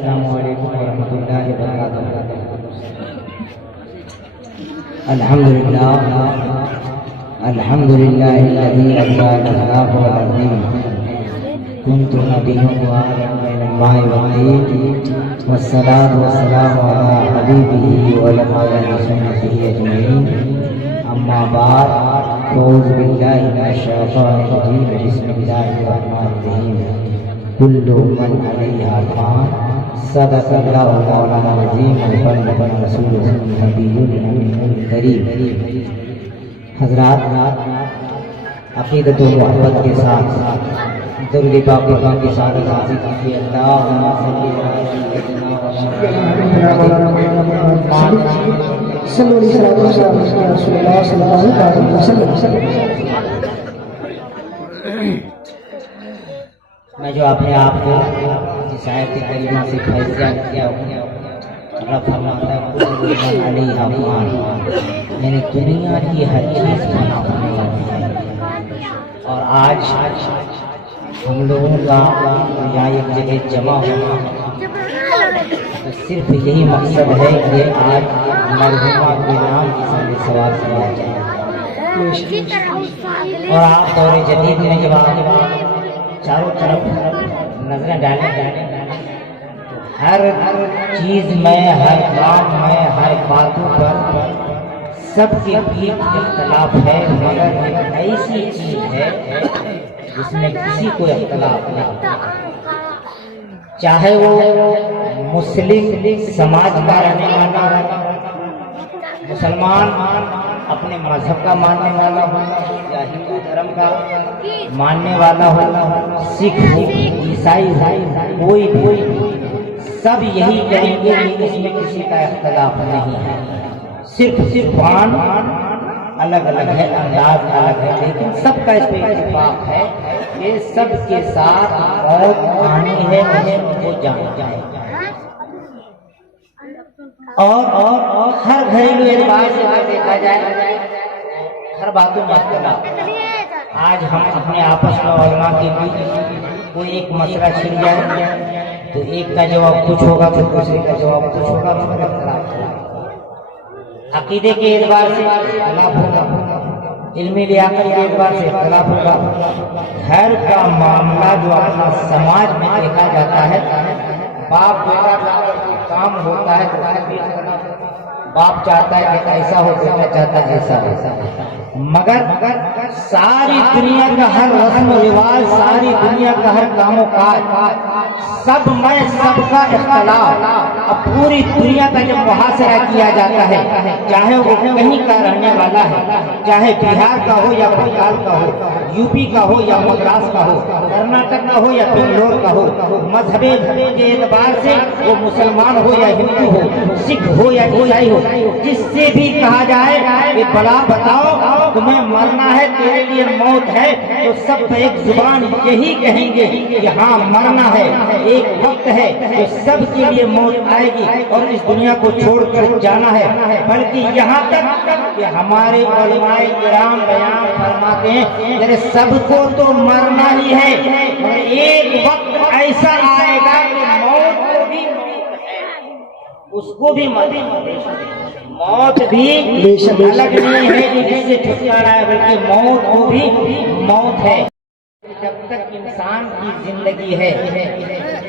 السلام علیکم ورحمۃ اللہ وبرکاتہ۔ الحمدللہ الحمدللہ الذی اللہ العظیم كنت نبيا وآدم بين الماء والطين والصلاة والسلام على حبيبه وعلى سنته أجمعين أما بعد أعوذ بالله من الشيطان الرجيم بسم الله الرحمن الرحيم كل من عليها فان صدق الله مولانا العظيم وبلغ رسوله النبي الأمين الكريم۔ حضرات، عقیدت و محبت کے ساتھ درود پاک کی ساری حاضر کیجیے۔ اللہم صلی میں جو اپنے آپ کو اس آیت کریمہ سے فیضیان کیا ہوں، رب فرماتا ہے کل من علیہا فان، یعنی دنیا کی ہر چیز فنا ہونے والی ہے۔ اور آج ہم لوگوں کا یہاں ایک جگہ جمع ہونا تو صرف یہی مقصد ہے کہ آج مرحومہ کے نام کی سب سوال کیا جائے۔ اور آپ دور جدید میں جب آپ چاروں طرف نظریں ڈالیں ہر چیز میں، ہر کام میں، ہر باتوں پر سب کے بیچ اختلاف ہے، مگر ایک ایسی چیز ہے جس میں کسی کو اختلاف نہیں، چاہے وہ مسلم سماج کا رہنے والا ہو، مسلمان اپنے مذہب کا ماننے والا ہو یا ہندو دھرم کا ماننے والا ہو، سکھ ہو، عیسائی ہو، کوئی سب یہی کہیں گے کہ اس میں کسی کا اختلاف نہیں ہے، صرف فان الگ الگ ہے، انداز الگ ہے، لیکن سب کا اس پہ اتفاق ہے کہ سب کے ساتھ موت آنی ہے، انہیں وہ جاننا ہے۔ اور ہر گھریلو اعتبار سے اگر دیکھا جائے ہر باتوں میں اختلاف۔ آج ہم اپنے آپس میں علماء کے بیچ کوئی ایک مسئلہ چھڑ جائے تو ایک کا جواب کچھ ہوگا تو دوسرے کا جواب کچھ ہوگا، مگر اختلاف ہوگا۔ عقیدے کے اعتبار سے اختلاف ہوگا، علمی لیاقت کے اعتبار سے اختلاف ہوگا، گھر کا معاملہ جو اپنا سماج میں دیکھا جاتا ہے، باپ بیٹا کا کام ہوتا ہے تو بھی اختلاف ہوگا، باپ چاہتا ہے کہ ایسا ہو، بیٹا چاہتا ہے ایسا ہو، مگر ساری دنیا کا ہر رسم و رواج، ساری دنیا کا ہر کام و کاج، سب میں سب کا اختلاف۔ اب پوری دنیا کا جب محاصرہ کیا جاتا ہے، چاہے وہ کہیں کا رہنے والا ہے، چاہے بہار کا ہو یا بنگال کا ہو، یو پی کا ہو یا مدراس کا ہو، کرناٹک کا ہو یا بنگلور کا ہو، مذہبی کے اعتبار سے وہ مسلمان ہو یا ہندو ہو، سکھ ہو یا عیسائی ہو، جس سے بھی کہا جائے کہ بلا بتاؤ تمہیں مرنا ہے، تیرے لیے موت ہے، تو سب ایک زبان یہی کہیں گے کہ ہاں مرنا ہے، ایک وقت ہے کہ سب کے لیے موت آئے گی اور اس دنیا کو چھوڑ کر جانا ہے۔ بلکہ یہاں تک کہ ہمارے علماء کرام بیان فرماتے ہیں کہ سب کو تو مرنا ہی ہے، اور ایک وقت ایسا آئے گا کہ موت کو بھی اس کو بھی موت بھی الگ نہیں ہے کہ جس سے چھٹکارا ہے، بلکہ موت کو بھی موت ہے۔ جب تک انسان کی زندگی ہے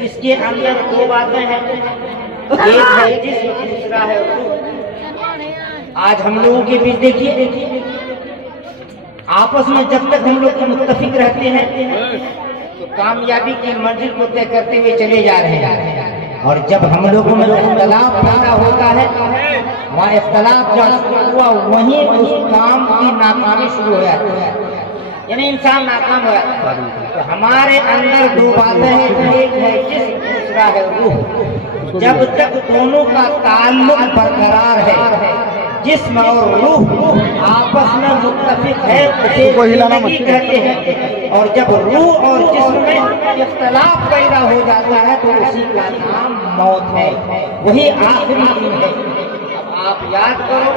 اس کے اندر دو باتیں ہیں، ایک ہے جسم، دوسرا ہے روح۔ آج ہم لوگوں کے بیچ دیکھیے آپس میں جب تک ہم لوگ متفق رہتے ہیں تو کامیابی کی منزل کو طے کرتے ہوئے چلے جا رہے ہیں، اور جب ہم لوگوں میں اختلاف پیدا ہوتا ہے، وہاں اختلاف جب ہوا وہیں اس کام کی ناکامی شروع ہو جاتی ہے، یعنی انسان ناکام ہو جاتا ہے۔ تو ہمارے اندر دو باتیں ہیں، ایک ہے جسم، دوسرا ہے روح۔ جب تک دونوں کا تعلق برقرار ہے، جسم اور روح آپس میں متفق ہے، اسے زندگی کہتے ہیں، اور جب روح اور جسم میں اختلاف پیدا ہو جاتا ہے تو اسی کا نام موت ہے، وہی آخری دن ہے۔ اب آپ یاد کرو،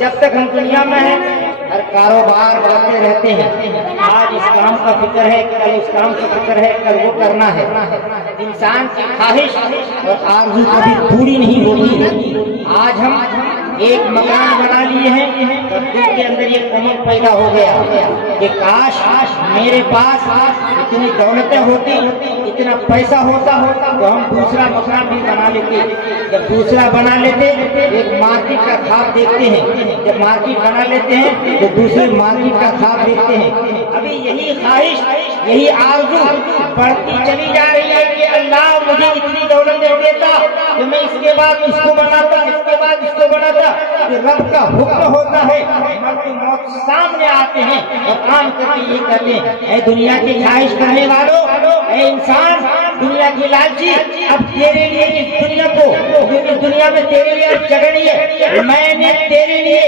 جب تک ہم دنیا میں ہیں ہر کاروبار کرتے رہتے ہیں، آج اس کام کا فکر ہے، کل اس کام کا فکر ہے، کل وہ کرنا ہے۔ انسان کی خواہش اور آرزو کبھی پوری نہیں ہوتی۔ آج ہم ایک مکان بنا لیے ہیں اور دل کے اندر یہ امنگ پیدا ہو گیا کہ کاش میرے پاس اتنی دولتیں ہوتی، اتنا پیسہ ہوتا تو ہم دوسرا مکان بھی بنا لیتے۔ جب دوسرا بنا لیتے ایک مارکیٹ کا خواب دیکھتے ہیں، جب مارکیٹ بنا لیتے ہیں تو دوسرے مارکیٹ کا خواب دیکھتے ہیں۔ ابھی یہی خواہش، یہی آرزو بڑھتی چلی جا رہی ہے کہ اللہ مجھے اتنی دولت دیتا کہ میں اس کے بعد اس کو بناتا، اس کے بعد اس کو بناتا۔ رب کا حکم ہوتا ہے، مرد موت سامنے آتے ہیں اور کام کر کے یہ کہتے ہیں، اے دنیا کی خواہش کرنے والوں، اے انسان، دنیا کی لالچی، اب تیرے لیے اس دنیا کو، اس دنیا میں تیرے لیے اب جگہ نہیں ہے۔ میں نے تیرے لیے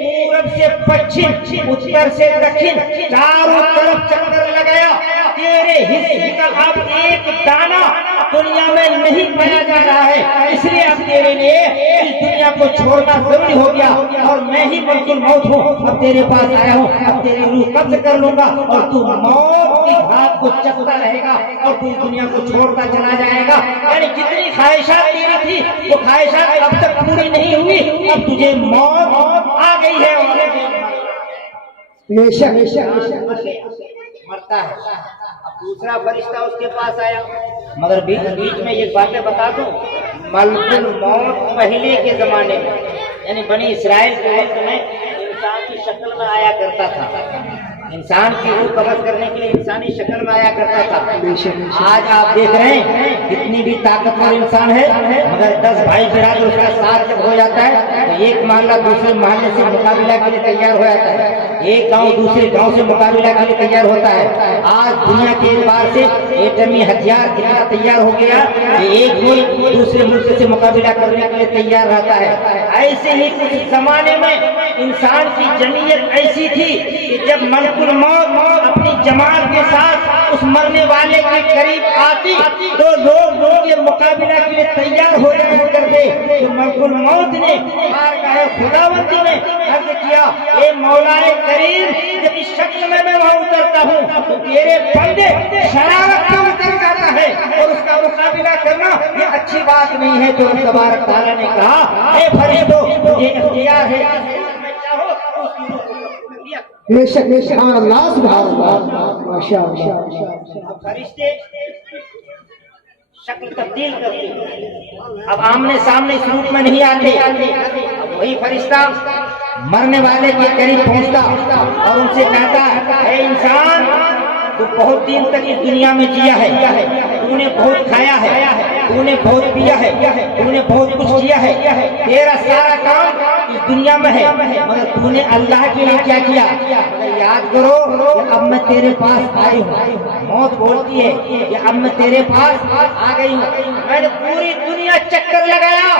پورب سے پچھم، اتر سے دکھن، چاروں طرف چکر لگایا۔ تیرے حصے کا اب ایک دانہ دنیا میں نہیں پایا جا رہا ہے، اس لیے اب تیرے لیے اس دنیا کو چھوڑنا ضروری ہو گیا، اور میں ہی ملک الموت ہوں، اب تیرے پاس آیا ہوں، اب تیری روح قبض کر لوں گا اور تو موت کی گھاٹ کو چکتا رہے گا اور تو اس دنیا کو چھوڑتا چلا جائے گا۔ یعنی جتنی خواہشات تیری تھی وہ خواہشات اب تک پوری نہیں ہوئی، اب تجھے موت آ گئی ہے اور مرتا ہے۔ اب دوسرا فرشتہ اس کے پاس آیا، مگر بیچ میں یہ باتیں بتا دوں، ملک الموت پہلے کے زمانے میں، یعنی بنی اسرائیل کے وقت میں انسان کی شکل میں آیا کرتا تھا، انسان کی روح قبض کرنے کے لیے انسانی شکل میں آیا کرتا تھا۔ آج آپ دیکھ رہے ہیں کتنی بھی طاقتور انسان ہے، مگر 10 بھائی برادر اس کا ساتھ جب ہو جاتا ہے تو ایک محلہ دوسرے محلے سے مقابلہ کے لیے تیار ہو جاتا ہے، ایک گاؤں دوسرے گاؤں سے مقابلہ کے لیے تیار ہوتا ہے۔ آج دنیا کے اعتبار سے ایٹمی ہتھیار اتنا تیار ہو گیا کہ ایک ملک دوسرے ملک سے مقابلہ کرنے کے لیے تیار رہتا ہے۔ ایسے ہی کچھ زمانے میں انسان کی جمعیت ایسی تھی کہ جب ملک الموت اپنی جماعت کے ساتھ اس مرنے والے کے قریب آتی تو لوگ یہ مقابلہ کے لیے تیار ہو جایا کرتے۔ تو ملک الموت نے بارگاہ خداوندی میں عرض کیا، اے مولا کریم، جب اس شکل میں وہاں اترتا ہوں تو تیرے بندے شرارت میں اتر جاتا ہے اور اس کا مقابلہ کرنا یہ اچھی بات نہیں ہے۔ تو تبارک تعالیٰ نے کہا، اے فرشتوں، مجھے اختیار ہے، میں چاہو تو اس کی روح بے شک سبحان اللہ، سبحان اللہ، ماشاء اللہ۔ فرشتے شکل تبدیل کرتے ہیں، اب آمنے سامنے اس روپ میں نہیں آتے۔ اب وہی فرشتہ مرنے والے کے قریب پہنچتا اور ان سے کہتا، اے انسان، تو بہت دن تک اس دنیا میں جیا ہے، تو نے بہت کھایا ہے، تو نے بہت پیا ہے، تو نے بہت کچھ کیا ہے، تیرا سارا کام اس دنیا میں ہے، مگر تو نے اللہ کے لیے کیا کیا؟ یاد کرو کہ اب میں تیرے پاس آئی ہوں۔ موت بولتی ہے کہ اب میں تیرے پاس آ گئی ہوں، میں نے پوری دنیا چکر لگایا،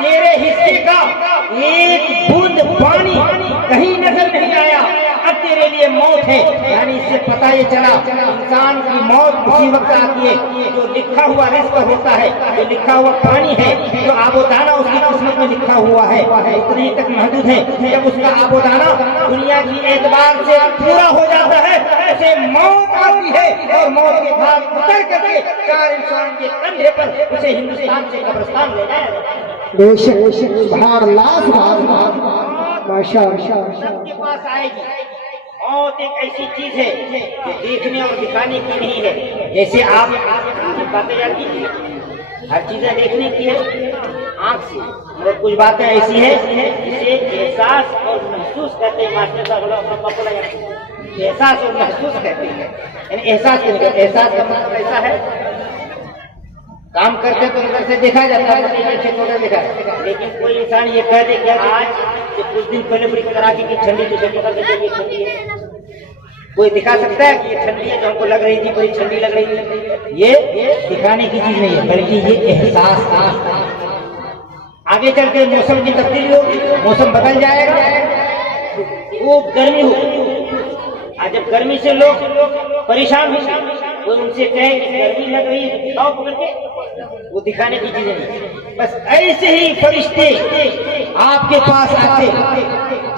تیرے حصے کا ایک بوند پانی کہیں نظر نہیں آیا، اب تیرے لیے موت ہے۔ یعنی اس سے پتہ یہ چلا انسان کی موت اسی وقت آتی ہے جو لکھا ہوا رزق ہوتا ہے، جو لکھا ہوا پانی ہے، جو آب و دانہ اس کی قسمت میں لکھا ہوا ہے اتنی تک محدود ہے۔ جب اس کا آب و دانہ دنیا کی اعتبار سے پورا ہو جاتا ہے اسے موت آتی ہے، اور موت کے بعد اتر کر کے 4 انسان کے کندھے پر اسے ہندوستان سے قبرستان لے جائے۔ بے شک سبحان اللہ، سبحان اللہ، ماشاء اللہ۔ سب کے پاس آئے گی۔ موت ایک ایسی چیز ہے کہ دیکھنے اور دکھانے کی نہیں ہے، جیسے آپ باتیں جاتی ہیں، ہر چیزیں دیکھنے کی ہے آنکھ سے، اور کچھ باتیں ایسی ہے جسے احساس اور محسوس کرتے ہیں۔ ماسٹر صاحب احساس اور محسوس کہتے ہیں، یعنی احساس کے نہیں، احساس کا مطلب ایسا ہے کام کرتے تو اندر سے دیکھا جاتا ہے، دیکھا، لیکن کوئی انسان یہ کہہ دے کہ آج کچھ دن پہلے بڑی کڑاکے کی ٹھنڈی تو یہ ٹھنڈی ہے، کوئی دکھا سکتا ہے کہ یہ ٹھنڈی ہے جو ہم کو لگ رہی تھی بڑی ٹھنڈی لگ رہی تھی؟ یہ دکھانے کی چیز نہیں ہے، بلکہ یہ احساس تھا۔ آگے چل کے موسم کی تبدیلی ہوگی، موسم بدل جائے گا، وہ گرمی ہوگی، آج جب گرمی سے لوگ پریشان ہو، کوئی ان سے کہے کہ گرمی لگ رہی ہے دکھاؤ پکڑ کے، وہ دکھانے کی چیزیں نہیں۔ بس ایسے ہی فرشتے آپ کے پاس آتے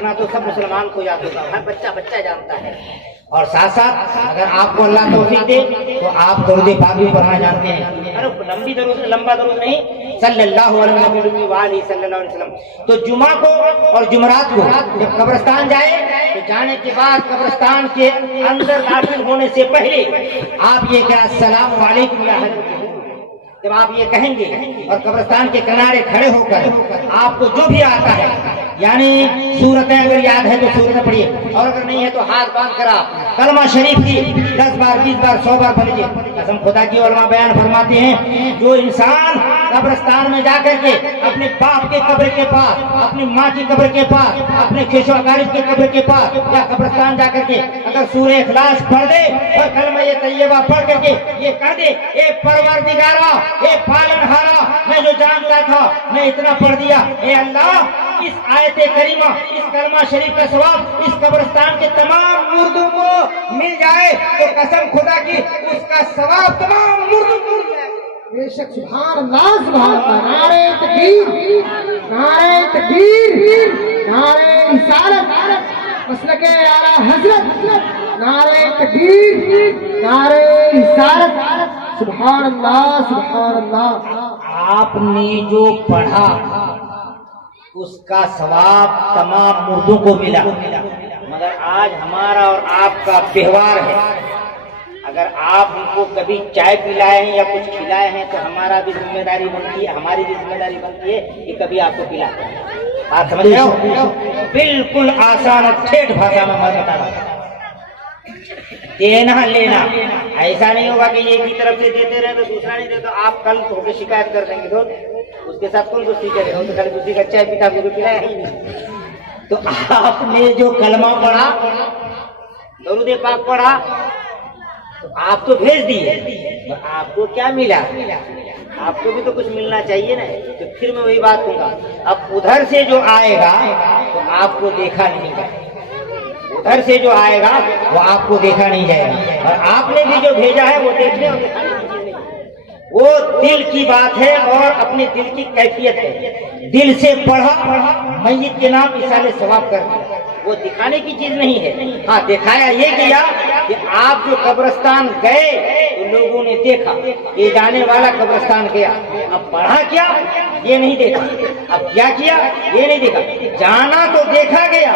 اتنا تو سب مسلمان کو یاد ہوگا، ہر بچہ بچہ جانتا ہے. اور ساتھ ساتھ اگر آپ کو اللہ توفیق دے تو آپ درود پاک بھی پڑھنا جانتے ہیں. ارے لمبا درود نہیں، صلی اللہ علیہ وآلہ صلی اللہ علیہ وسلم. تو جمعہ کو اور جمعرات کو جب قبرستان جائے تو جانے کے بعد قبرستان کے اندر داخل ہونے سے پہلے آپ یہ کہا السلام علیکم یا حضرت. جب آپ یہ کہیں گے اور قبرستان کے کنارے کھڑے ہو کر آپ کو جو بھی آتا ہے، یعنی سورتیں اگر یاد ہے تو سورتیں پڑھیے، اور اگر نہیں ہے تو ہاتھ باندھ کر آپ کلمہ شریف کی 10 بار 20 بار 100 بار پڑھ لیجیے. قسم خدا کی علماء بیان فرماتے ہیں جو انسان قبرستان میں جا کر کے اپنے باپ کے قبر کے پاس، اپنی ماں کی قبر کے پاس، اپنے کھیشو اقارب کے قبر کے پاس یا قبرستان جا کر کے اگر سورہ اخلاص پڑھ دے اور کلمہ طیبہ پڑھ کر کے یہ کہہ دے اے پروردگارا، اے پالن ہارا، میں جو جانتا تھا میں اتنا پڑھ دیا، اے اللہ اس آیت کریمہ، اس کلمہ شریف کا ثواب اس قبرستان کے تمام مردوں کو مل جائے تو قسم خدا کی اس کا ثواب تمام مردوں کو مل جائے. بے شک سبحان اللہ سبحان اللہ. نعرہ تکبیر، نعرہ تکبیر، نعرہ رسالت، مسلک اعلی حضرت، نعرہ تکبیر، نعرہ رسالت. سبحان اللہ سبحان اللہ. آپ نے جو پڑھا اس کا ثواب تمام مردوں کو ملا، مگر آج ہمارا اور آپ کا تہوار ہے. اگر آپ ان کو کبھی چائے پلائے ہیں یا کچھ کھلائے ہیں تو ہمارا بھی ذمہ داری بنتی ہے، ہماری بھی ذمہ داری بنتی ہے کہ کبھی آپ کو پلاتے ہیں. آپ سمجھ رہے ہو؟ بالکل آسان اور ٹھیٹ بھاشا میں میں بتا رہا ہوں. دینا لینا ایسا نہیں ہوگا کہ ایک ہی طرف سے دیتے رہے تو دوسرا نہیں دے تو آپ کل ہو کے شکایت کر دیں گے تو اس کے ساتھ کون دوستی کرے ہو تو خالی دوسری کا چائے پیتا کو پلایا ہی نہیں. تو آپ نے جو کلمہ پڑھا، درود پاک پڑھا، تو آپ تو بھیج دیے، آپ کو کیا ملا؟ آپ کو بھی تو کچھ ملنا چاہیے نا. تو پھر میں وہی بات کہوں گا، اب ادھر سے جو آئے گا تو آپ کو دیکھا نہیں جائے گا، ادھر سے جو آئے گا وہ آپ کو دیکھا نہیں جائے گا، اور آپ نے بھی جو بھیجا ہے وہ دیکھنے اور دکھانے کی چیز نہیں ہے، وہ دل کی بات ہے اور اپنے دل کی کیفیت ہے. دل سے پڑھا، میت کے نام اصالہ ثواب کر دیا، وہ دکھانے کی چیز نہیں ہے. ہاں دکھایا یہ کیا کہ آپ جو قبرستان گئے تو لوگوں نے دیکھا یہ جانے والا قبرستان گیا، اب پڑھا کیا یہ نہیں دیکھا، اب کیا یہ نہیں دیکھا. جانا تو دیکھا گیا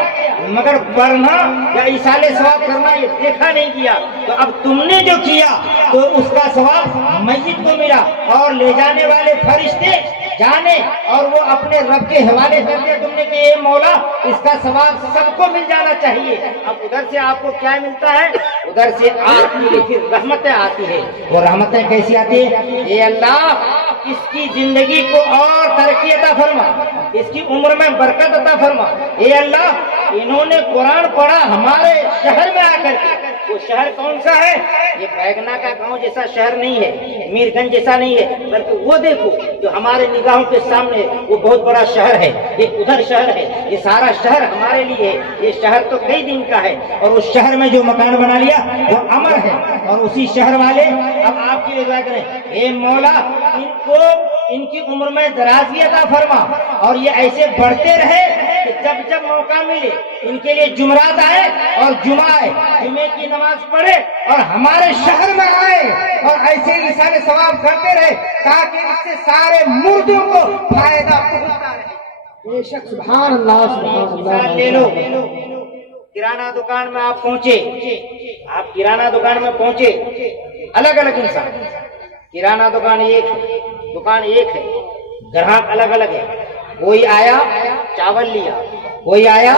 مگر پڑھنا یا اصالہ ثواب کرنا یہ دیکھا نہیں کیا. تو اب تم نے جو کیا تو اس کا ثواب میت کو ملا اور لے جانے والے فرشتے جانے اور وہ اپنے رب کے حوالے کر دیا تم نے کہ اے مولا اس کا ثواب سب کو مل جانا چاہیے. اب ادھر سے آپ کو کیا ملتا ہے؟ ادھر سے آپ کی پھر رحمتیں آتی ہے. وہ رحمتیں کیسی آتی ہے؟ اے اللہ اس کی زندگی کو اور ترقی عطا فرما، اس کی عمر میں برکت عطا فرما. اے اللہ انہوں نے قرآن پڑھا ہمارے شہر میں آ کر کے، وہ شہر کون سا ہے؟ یہ بیگنا کا گاؤں جیسا شہر نہیں ہے، میر گنج جیسا نہیں ہے، بلکہ وہ دیکھو جو ہمارے نگاہوں کے سامنے وہ بہت بڑا شہر ہے. یہ ادھر شہر ہے، یہ سارا شہر ہمارے لیے ہے. یہ شہر تو کئی دن کا ہے اور اس شہر میں جو مکان بنا لیا وہ امر ہے. اور اسی شہر والے اب آپ کی رضا کریں، اے مولا ان کو ان کی عمر میں درازی عطا فرما اور یہ ایسے بڑھتے رہے کہ جب جب موقع ملے ان کے لیے جمعرات آئے اور جمعہ آئے، جمعے کی نماز پڑھے اور ہمارے شہر میں آئے اور ایسے ہی سارے ثواب کرتے رہے تاکہ اس سے سارے مردوں کو فائدہ پہنچتا رہے. بے شک سبحان اللہ سبحان اللہ. لے لو کرانہ دکان میں آپ پہنچے، آپ کرانہ دکان میں پہنچے، الگ الگ انسان، کرانہ دکان ایک ہے، گراہک الگ الگ ہے. کوئی آیا چاول لیا، کوئی آیا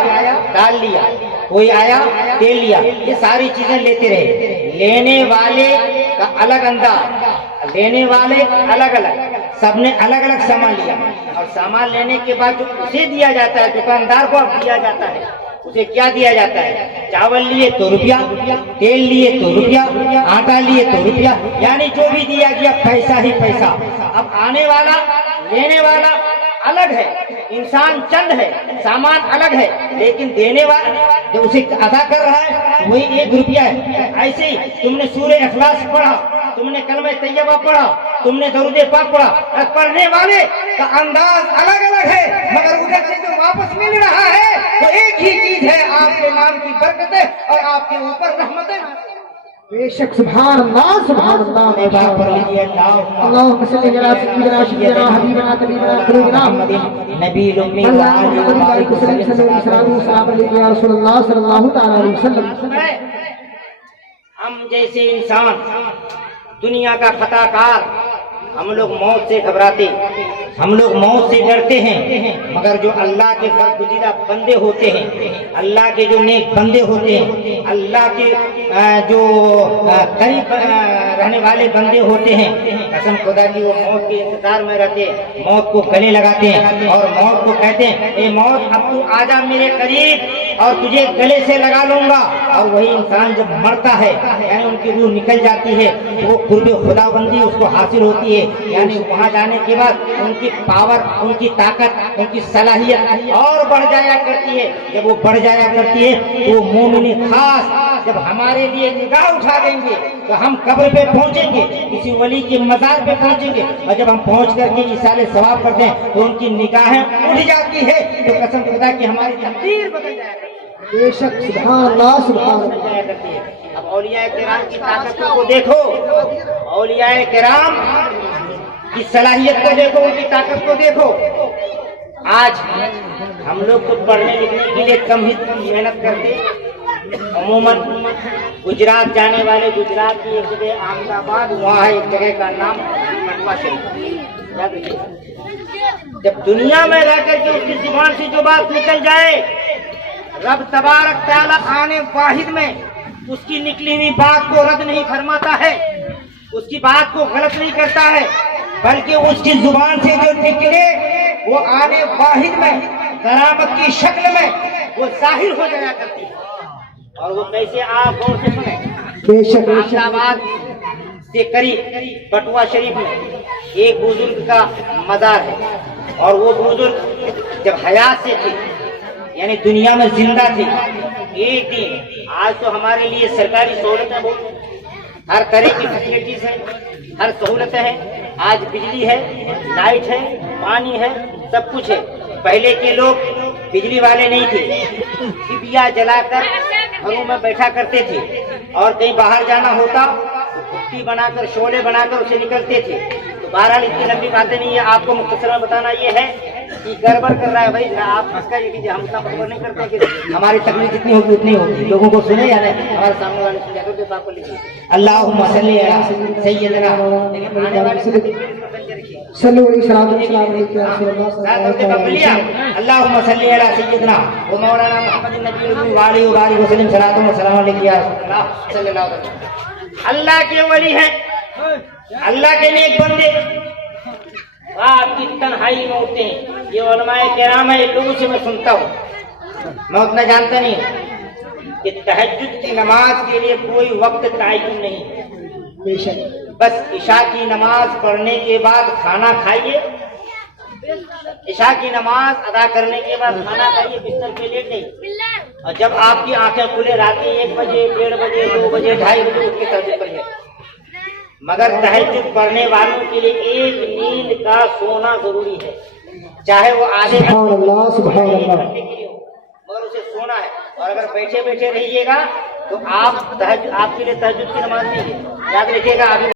دال لیا، کوئی آیا تیل لیا، یہ ساری چیزیں لیتے رہے. لینے والے کا الگ انداز، لینے والے الگ الگ، سب نے الگ الگ سامان لیا. اور سامان لینے کے بعد جو اسے دیا جاتا ہے دکاندار کو اب دیا جاتا ہے، اسے کیا دیا جاتا ہے؟ چاول لیے تو روپیہ، تیل لیے تو روپیہ، آٹا لیے تو روپیہ، یعنی جو بھی دیا گیا پیسہ ہی پیسہ. اب آنے والا لینے والا الگ ہے، انسان چند ہے، سامان الگ ہے، لیکن دینے والا جو اسے ادا کر رہا ہے وہی 1 روپیہ ہے. ایسے ہی تم نے سورہ اخلاص پڑھا، تم نے کلمہ طیبہ پڑھا، تم نے درود پاک پڑھا، پڑھنے والے کا انداز الگ الگ ہے مگر ادھر سے جو واپس مل رہا ہے وہ ایک ہی برکتیں اور آپ کے اوپر رحمتیں بے شک سبحان اللہ اپنے باپ پر لیجیے اللہم صلی علی سیدنا شفیعنا حبیبنا طبیبنا قریبنا نبی الامی اللہم صلی علیہ وسلم یا رسول اللہ صلی اللہ تعالی علیہ وسلم. ہم جیسے انسان دنیا کا خطا کار ہم لوگ موت سے گھبراتے ہم لوگ موت سے ڈرتے ہیں مگر جو اللہ کے برگزیدہ بندے ہوتے ہیں اللہ کے جو نیک بندے ہوتے ہیں اللہ کے جو قریب رہنے والے بندے ہوتے ہیں قسم خدا کی وہ موت کے انتظار میں رہتے ہیں موت کو گلے لگاتے ہیں اور موت کو کہتے ہیں اے موت اب تو آجا میرے قریب اور تجھے گلے سے لگا لوں گا. اور وہی انسان جب مرتا ہے یعنی ان کی روح نکل جاتی ہے تو وہ قرب خدا بندی اس کو حاصل ہوتی ہے یعنی وہاں جانے کے بعد ان کی پاور ان کی طاقت ان کی صلاحیت اور بڑھ جایا کرتی ہے. جب وہ بڑھ جایا کرتی ہے تو وہ مومن خاص جب ہمارے لیے نگاہ اٹھا دیں گے تو ہم قبر پہ پہنچیں گے کسی ولی کے مزار پہ پہنچیں گے اور جب ہم پہنچ کر کے ایصال ثواب کرتے ہیں تو ان کی نگاہیں اٹھ جاتی ہے تو قسم خدا کی ہماری تقدیر بدل جایا کرتی ہے. بے شک سبحان اللہ سبحان اللہ. بدل جایا کرتی ہے. اب اولیاء کرام کی طاقت کو دیکھو اولیاء کرام کی صلاحیت کو دیکھو ان کی طاقت کو دیکھو. آج ہم لوگ تو پڑھنے لکھنے کے لیے کم ہی محنت کرتے عموماً گجرات جانے والے گجرات کی ایک جگہ احمد آباد وہاں ہے ایک جگہ کا نام بٹوا شریف یاد رکھیے. جب دنیا میں رہ کر کے اس کی زبان سے جو بات نکل جائے رب تبارک تعالیٰ آنے واحد میں اس کی نکلی ہوئی بات کو رد نہیں فرماتا ہے اس کی بات کو غلط نہیں کرتا ہے بلکہ اس کی زبان سے جو نکلے وہ آنے واحد میں کرامت کی شکل میں وہ ظاہر ہو جایا کرتی ہے. اور وہ کیسے آپ غور سے سنیں. بے شک احمد آباد سے قریب بٹوا شریف میں ایک بزرگ کا مزار ہے اور وہ بزرگ جب حیات سے تھے یعنی دنیا میں زندہ تھے ایک دن آج تو ہمارے لیے سرکاری سہولتیں بہت ہر طرح کی فیسلٹیز ہیں ہر سہولتیں ہیں. آج بجلی ہے لائٹ ہے پانی ہے سب کچھ ہے. پہلے کے لوگ بجلی والے نہیں تھے ڈبیا جلا کر گھروں میں بیٹھا کرتے تھے اور کہیں باہر جانا ہوتا بھٹی بنا کر شعلے بنا کر اسے نکلتے تھے. تو بہرحال اتنی لمبی باتیں نہیں ہے آپ کو مختصر میں بتانا یہ ہے کہ گڑبڑ کر رہا ہے بھائی آپ اس کا یہ کیجیے ہم اتنا گڑبڑ نہیں کرتے کہ ہماری تکلیف جتنی ہوگی اتنی ہوگی لوگوں کو سنے یا نہیں ہمارے سامنے والے سن جاتے تو آپ کو لکھیے اللہم صلی علی سیدنا لیکن آنے والے صلی اللہ علیہ اللہم صلی علی سیدنا و مولانا محمد النبی وعلیہ وآلہ وسلم صلاۃ و سلام علیہ صلی اللہ علیہ وسلم. اللہ کے ولی ہیں اللہ کے نیک بندے آپ کی تنہائی میں ہوتے ہیں. یہ علماء کرام ہے لوگوں سے میں سنتا ہوں میں اتنا جانتا نہیں کہ تہجد کی نماز کے لیے کوئی وقت تعین نہیں بے شک بس عشاء کی نماز پڑھنے کے بعد کھانا کھائیے عشاء کی نماز ادا کرنے کے بعد کھانا کھائیے بستر پہ لیٹ نہیں اور جب آپ کی آنکھیں کھلے رات 1 بجے 1:30 بجے 2 بجے 2:30 بجے اٹھ کے تہجد پڑھیے. مگر تہجد پڑھنے والوں کے لیے ایک نیند کا سونا ضروری ہے چاہے وہ آدھے سبحان اللہ سبحان اللہ. مگر اسے سونا ہے. اور اگر بیٹھے بیٹھے رہیے گا تو آپ کے لیے تہجد کی نماز نہیں ہے. یاد رکھیے گا ابھی